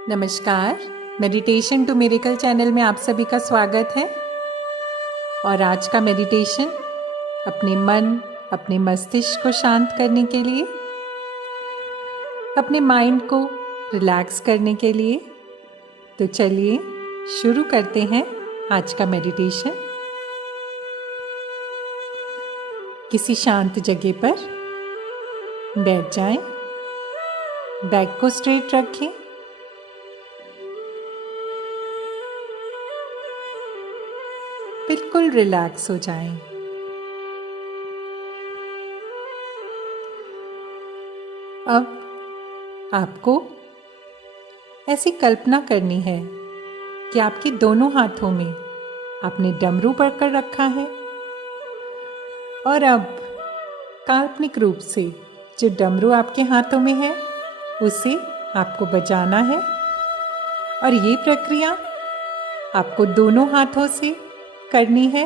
नमस्कार। Meditation to miracle channel में आप सभी का स्वागत है। और आज का मेडिटेशन अपने मन, अपने मस्तिष्क को शांत करने के लिए, अपने माइंड को रिलैक्स करने के लिए। तो चलिए शुरू करते हैं आज का मेडिटेशन। किसी शांत जगह पर बैठ जाएं, बैक को स्ट्रेट रखें, बिल्कुल रिलैक्स हो जाएं। अब आपको ऐसी कल्पना करनी है कि आपके दोनों हाथों में आपने डमरू पकड़ रखा है और अब काल्पनिक रूप से जो डमरू आपके हाथों में है उसे आपको बजाना है। और ये प्रक्रिया आपको दोनों हाथों से करनी है।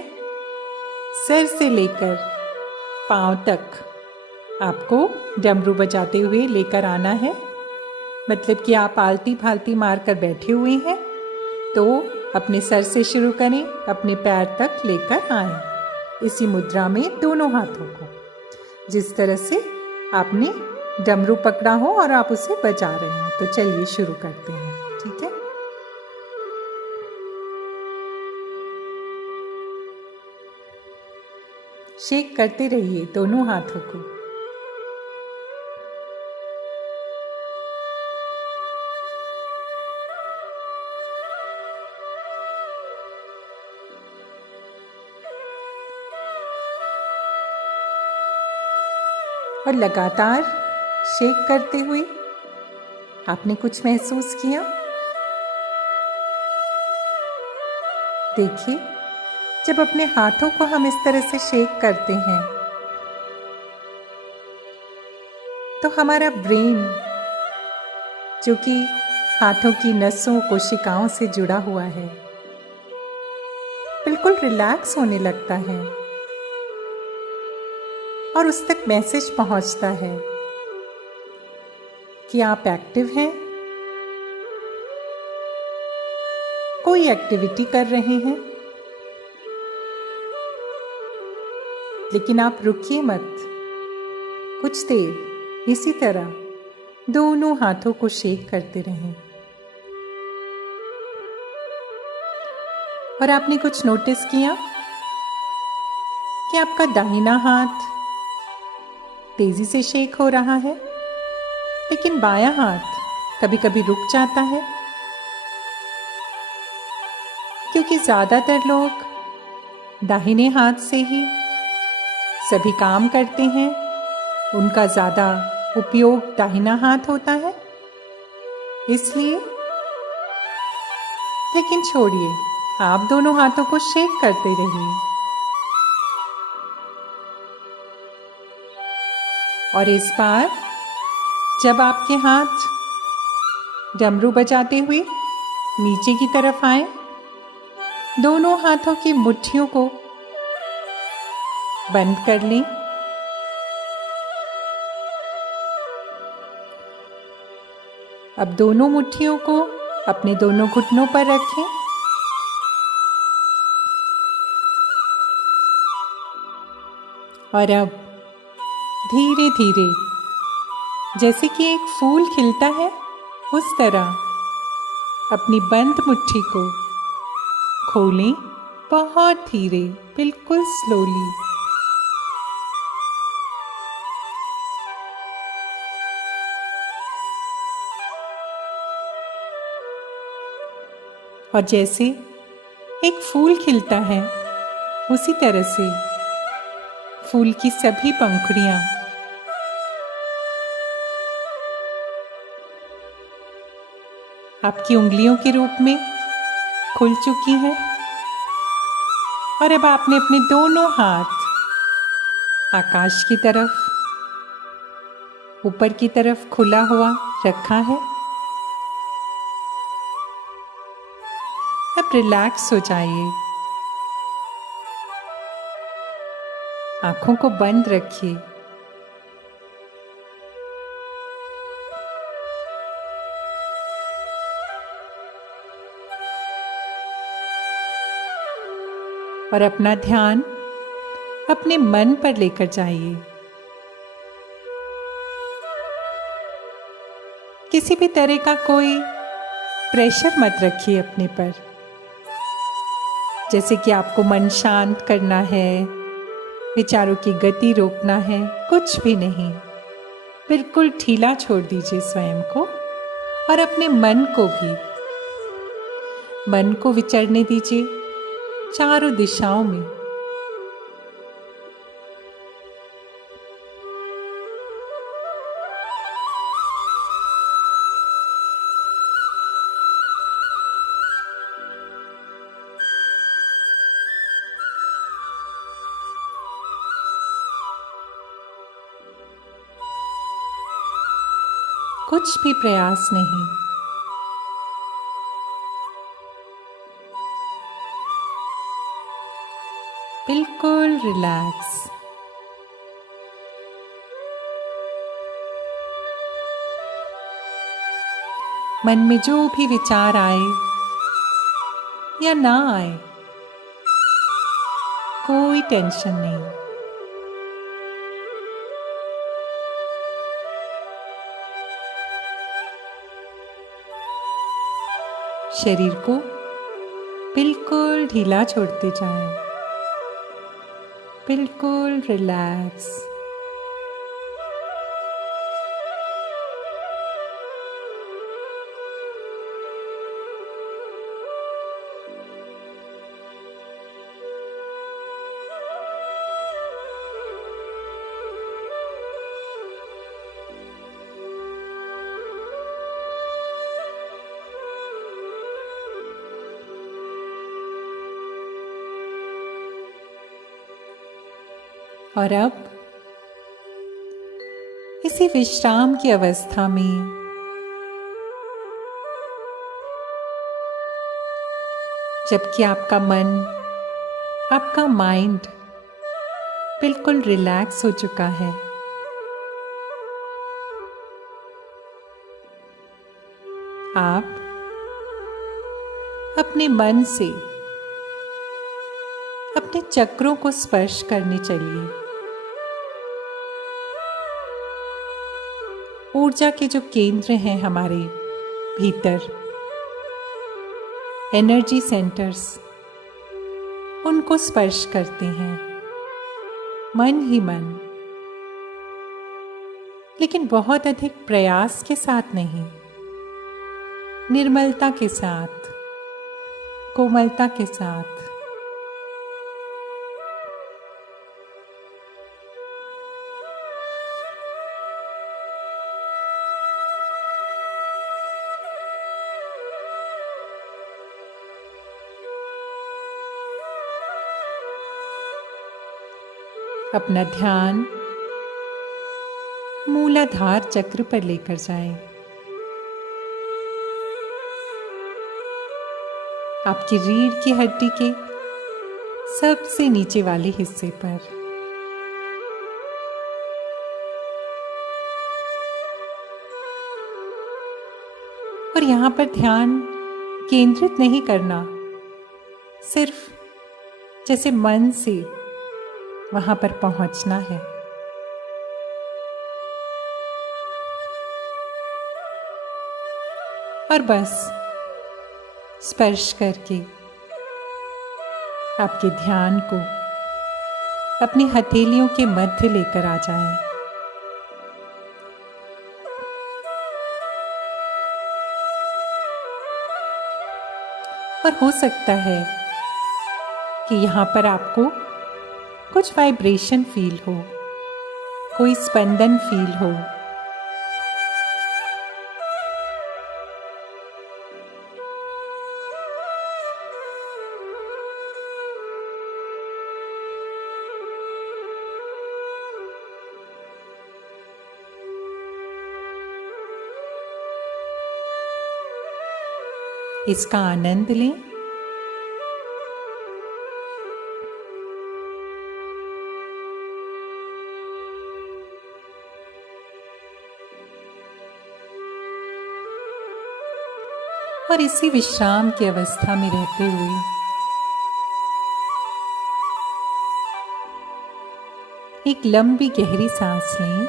सिर से लेकर पांव तक आपको डमरू बजाते हुए लेकर आना है। मतलब कि आप आलती फालती मारकर बैठे हुए हैं तो अपने सर से शुरू करें, अपने पैर तक लेकर आएं। इसी मुद्रा में दोनों हाथों को, जिस तरह से आपने डमरू पकड़ा हो और आप उसे बजा रहे हो। तो चलिए शुरू करते हैं, ठीक है। शेक करते रहिए दोनों हाथों को। और लगातार शेक करते हुए आपने कुछ महसूस किया? देखिए, जब अपने हाथों को हम इस तरह से शेक करते हैं तो हमारा ब्रेन, जो कि हाथों की नसों कोशिकाओं से जुड़ा हुआ है, बिल्कुल रिलैक्स होने लगता है और उस तक मैसेज पहुंचता है कि आप एक्टिव हैं, कोई एक्टिविटी कर रहे हैं। लेकिन आप रुकिए मत, कुछ देर इसी तरह दोनों हाथों को शेक करते रहें। और आपने कुछ नोटिस किया कि आपका दाहिना हाथ तेजी से शेक हो रहा है, लेकिन बायां हाथ कभी कभी रुक जाता है, क्योंकि ज्यादातर लोग दाहिने हाथ से ही सभी काम करते हैं। उनका ज्यादा उपयोग दाहिना हाथ होता है, इसलिए। लेकिन छोड़िए, आप दोनों हाथों को शेक करते रहिए। और इस बार जब आपके हाथ डमरू बजाते हुए नीचे की तरफ आए, दोनों हाथों की मुट्ठियों को बंद कर लें। अब दोनों मुट्ठियों को अपने दोनों घुटनों पर रखें और अब धीरे धीरे, जैसे कि एक फूल खिलता है, उस तरह अपनी बंद मुट्ठी को खोलें, बहुत धीरे, बिल्कुल स्लोली। और जैसे एक फूल खिलता है, उसी तरह से फूल की सभी पंखुड़ियां आपकी उंगलियों के रूप में खुल चुकी हैं। और अब आपने अपने दोनों हाथ आकाश की तरफ, ऊपर की तरफ खुला हुआ रखा है। अब रिलैक्स हो जाइए, आंखों को बंद रखिए और अपना ध्यान अपने मन पर लेकर जाइए। किसी भी तरह का कोई प्रेशर मत रखिए अपने पर, जैसे कि आपको मन शांत करना है, विचारों की गति रोकना है, कुछ भी नहीं। बिल्कुल ढीला छोड़ दीजिए स्वयं को और अपने मन को भी। मन को विचरने दीजिए चारों दिशाओं में। कुछ भी प्रयास नहीं, बिल्कुल रिलैक्स। मन में जो भी विचार आए या ना आए, कोई टेंशन नहीं। शरीर को बिल्कुल ढीला छोड़ते जाएं, बिल्कुल रिलैक्स। और अब इसी विश्राम की अवस्था में जबकि आपका मन, आपका माइंड बिल्कुल रिलैक्स हो चुका है, आप अपने मन से अपने चक्रों को स्पर्श करने चलिए। ऊर्जा के जो केंद्र हैं हमारे भीतर, एनर्जी सेंटर्स, उनको स्पर्श करते हैं मन ही मन, लेकिन बहुत अधिक प्रयास के साथ नहीं, निर्मलता के साथ, कोमलता के साथ। अपना ध्यान मूलाधार चक्र पर लेकर जाएं। आपकी रीढ़ की हड्डी के सबसे नीचे वाले हिस्से पर। और यहां पर ध्यान केंद्रित नहीं करना, सिर्फ जैसे मन से वहां पर पहुंचना है। और बस स्पर्श करके आपके ध्यान को अपनी हथेलियों के मध्य लेकर आ जाएं। और हो सकता है कि यहां पर आपको कुछ वाइब्रेशन फील हो, कोई स्पंदन फील हो। इसका आनंद लें। और इसी विश्राम की अवस्था में रहते हुए एक लंबी गहरी सांस लें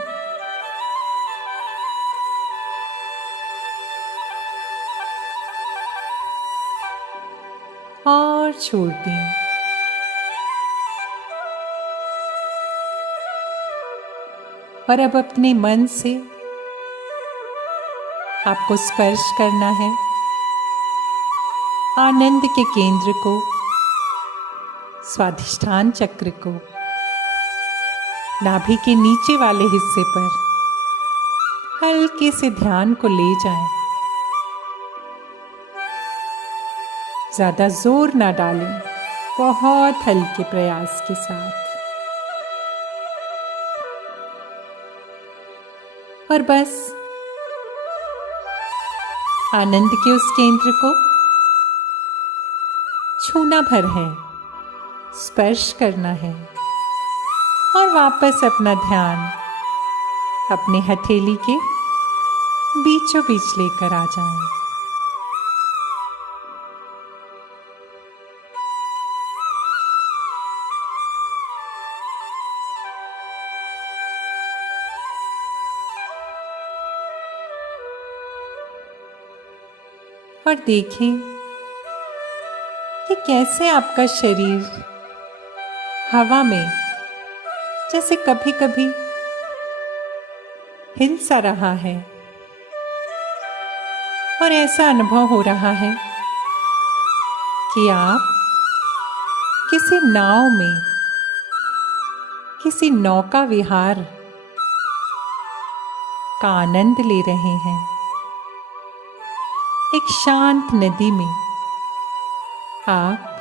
और छोड़ दें। और अब अपने मन से आपको स्पर्श करना है आनंद के केंद्र को, स्वाधिष्ठान चक्र को, नाभि के नीचे वाले हिस्से पर हल्के से ध्यान को ले जाएं। ज्यादा जोर ना डालें, बहुत हल्के प्रयास के साथ। और बस आनंद के उस केंद्र को छूना भर है, स्पर्श करना है और वापस अपना ध्यान अपने हथेली के बीचों बीच लेकर आ जाएं। और देखें कि कैसे आपका शरीर हवा में जैसे कभी कभी हिल सा रहा है और ऐसा अनुभव हो रहा है कि आप किसी नाव में, किसी नौका विहार का आनंद ले रहे हैं। एक शांत नदी में आप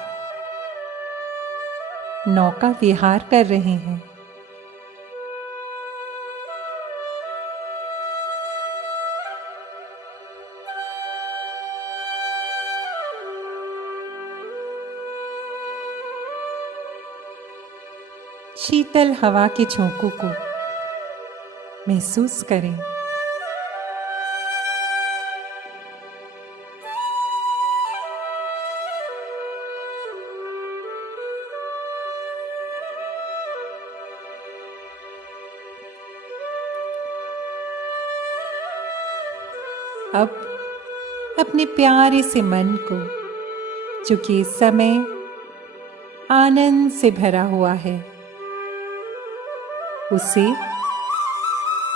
नौका विहार कर रहे हैं। शीतल हवा के झोंकों को महसूस करें। अब अपने प्यारे से मन को, जो कि इस समय आनंद से भरा हुआ है, उसे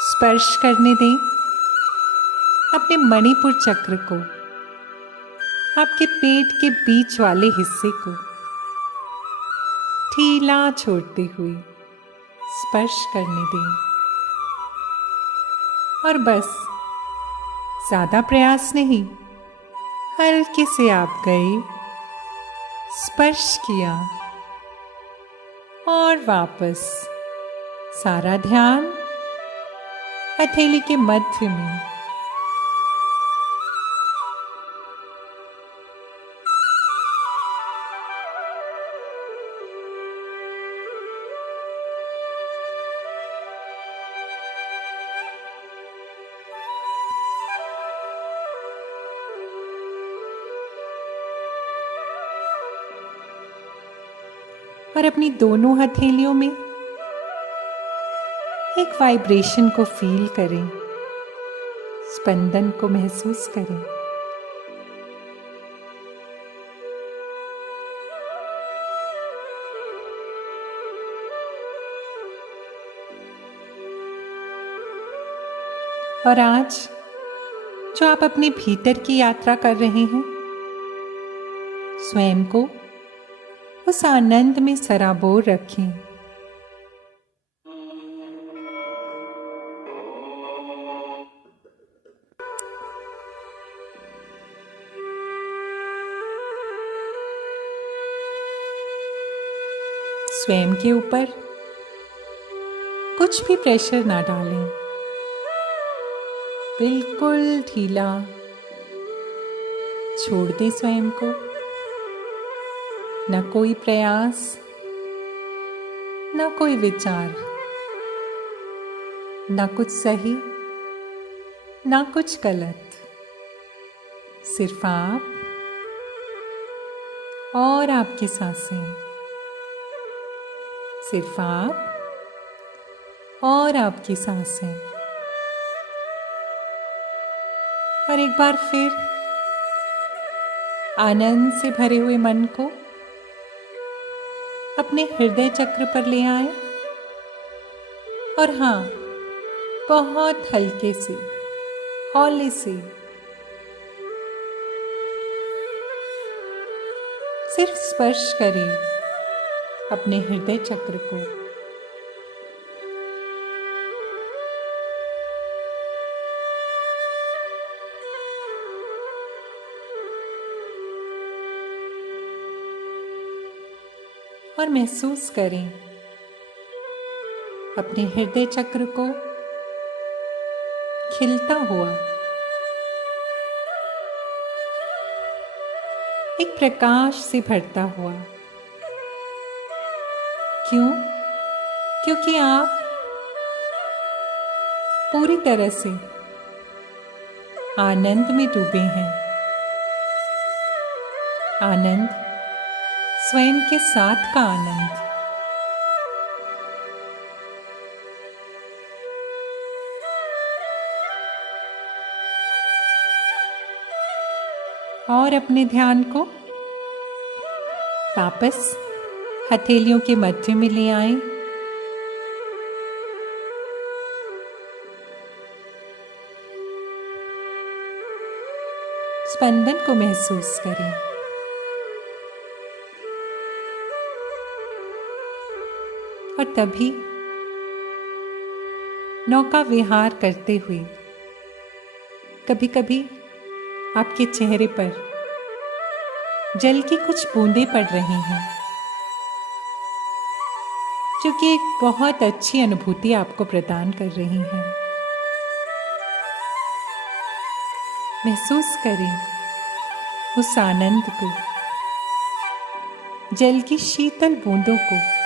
स्पर्श करने दें। अपने मणिपुर चक्र को, आपके पेट के बीच वाले हिस्से को ढीला छोड़ते हुए स्पर्श करने दें। और बस ज्यादा प्रयास नहीं, हल्के से आप गए, स्पर्श किया और वापस सारा ध्यान हथेली के मध्य में। और अपनी दोनों हथेलियों में एक वाइब्रेशन को फील करें, स्पंदन को महसूस करें। और आज जो आप अपने भीतर की यात्रा कर रहे हैं, स्वयं को उस आनंद में सराबोर रखें। स्वयं के ऊपर कुछ भी प्रेशर ना डालें, बिल्कुल ढीला छोड़ दें स्वयं को। न कोई प्रयास, न कोई विचार, न कुछ सही, न कुछ गलत, सिर्फ आप और आपकी सांसें, सिर्फ आप और आपकी सांसें। और एक बार फिर आनंद से भरे हुए मन को अपने हृदय चक्र पर ले आए। और हाँ, बहुत हल्के से, हौले से सिर्फ स्पर्श करें अपने हृदय चक्र को। और महसूस करें अपने हृदय चक्र को खिलता हुआ, एक प्रकाश से भरता हुआ। क्यों? क्योंकि आप पूरी तरह से आनंद में डूबे हैं। आनंद, स्वयं के साथ का आनंद। और अपने ध्यान को वापस हथेलियों के मध्य में ले आए। स्पंदन को महसूस करें। और तभी नौका विहार करते हुए कभी कभी आपके चेहरे पर जल की कुछ बूंदें पड़ रही हैं, जो कि एक बहुत अच्छी अनुभूति आपको प्रदान कर रही हैं। महसूस करें उस आनंद को, जल की शीतल बूंदों को।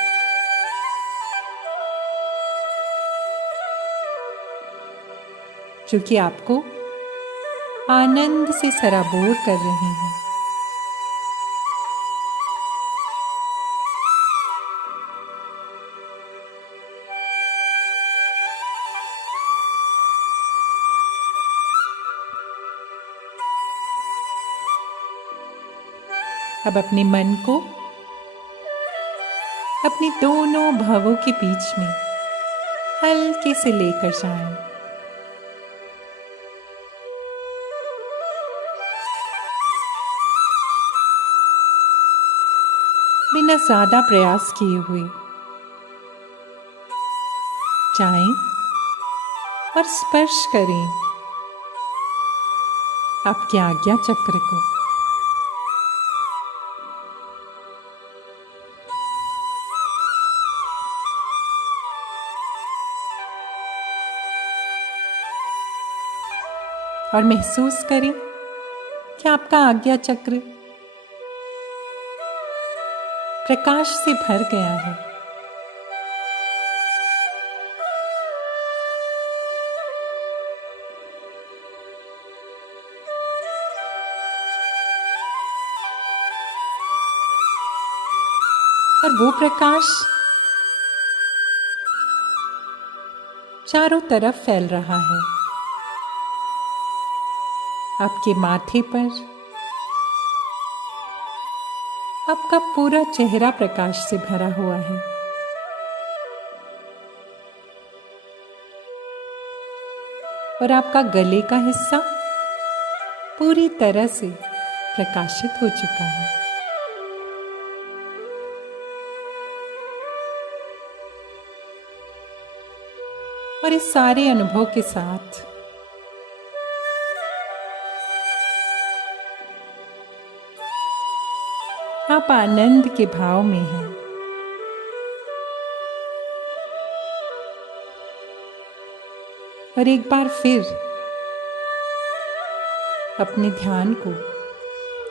जो कि आपको आनंद से सराबोर कर रहे हैं। अब अपने मन को अपने दोनों भावों के बीच में हल्के से लेकर जाएं। बिना ज्यादा प्रयास किए हुए जाएं और स्पर्श करें आपके आज्ञा चक्र को। और महसूस करें कि आपका आज्ञा चक्र प्रकाश से भर गया है। और वो प्रकाश चारों तरफ फैल रहा है। आपके माथे पर आपका पूरा चेहरा प्रकाश से भरा हुआ है। और आपका गले का हिस्सा पूरी तरह से प्रकाशित हो चुका है। और इस सारे अनुभव के साथ आप आनंद के भाव में हैं। और एक बार फिर अपने ध्यान को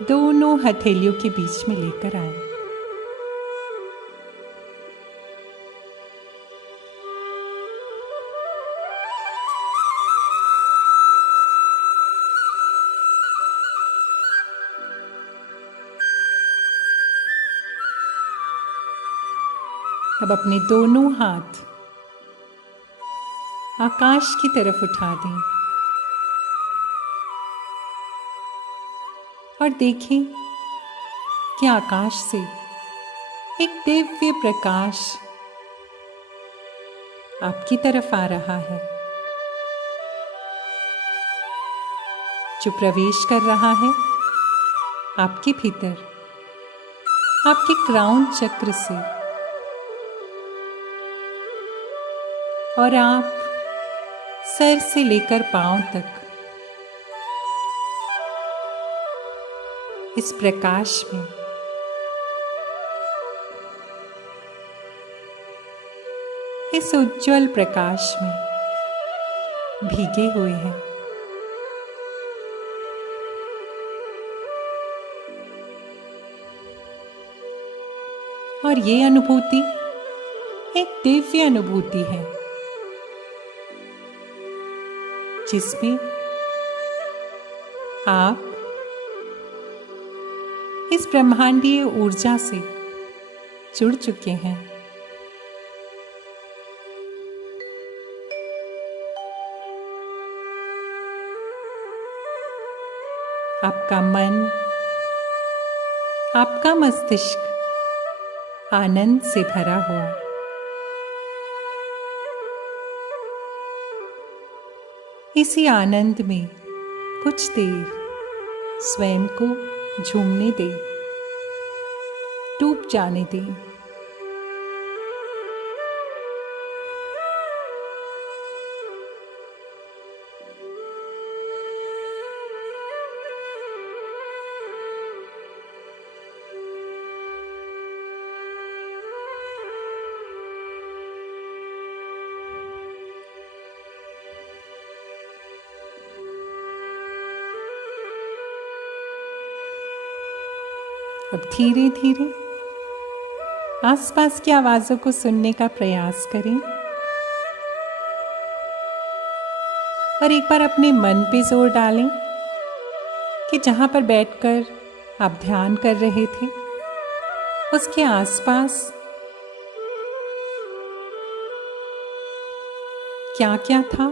दोनों हथेलियों के बीच में लेकर आए। अब अपने दोनों हाथ आकाश की तरफ उठा दें और देखें कि आकाश से एक दिव्य प्रकाश आपकी तरफ आ रहा है, जो प्रवेश कर रहा है आपके भीतर, आपके क्राउन चक्र से, और आप सर से लेकर पांव तक इस प्रकाश में इस उज्जवल प्रकाश में भीगे हुए हैं। और ये अनुभूति एक दिव्य अनुभूति है, जिसमें आप इस ब्रह्मांडीय ऊर्जा से जुड़ चुके हैं। आपका मन, आपका मस्तिष्क आनंद से भरा हुआ, इसी आनंद में कुछ देर स्वयं को झूमने दें, डूब जाने दें। अब धीरे धीरे आसपास की आवाजों को सुनने का प्रयास करें और एक बार अपने मन पे जोर डालें कि जहां पर बैठकर आप ध्यान कर रहे थे, उसके आसपास क्या क्या था।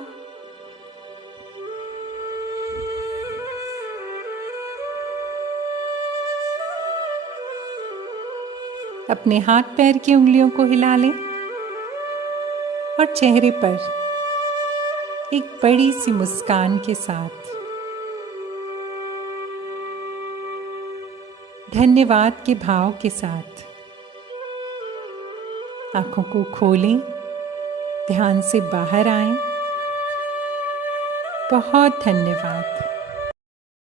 अपने हाथ पैर की उंगलियों को हिला लें और चेहरे पर एक बड़ी सी मुस्कान के साथ धन्यवाद के भाव के साथ आंखों को खोलें, ध्यान से बाहर आएं। बहुत धन्यवाद।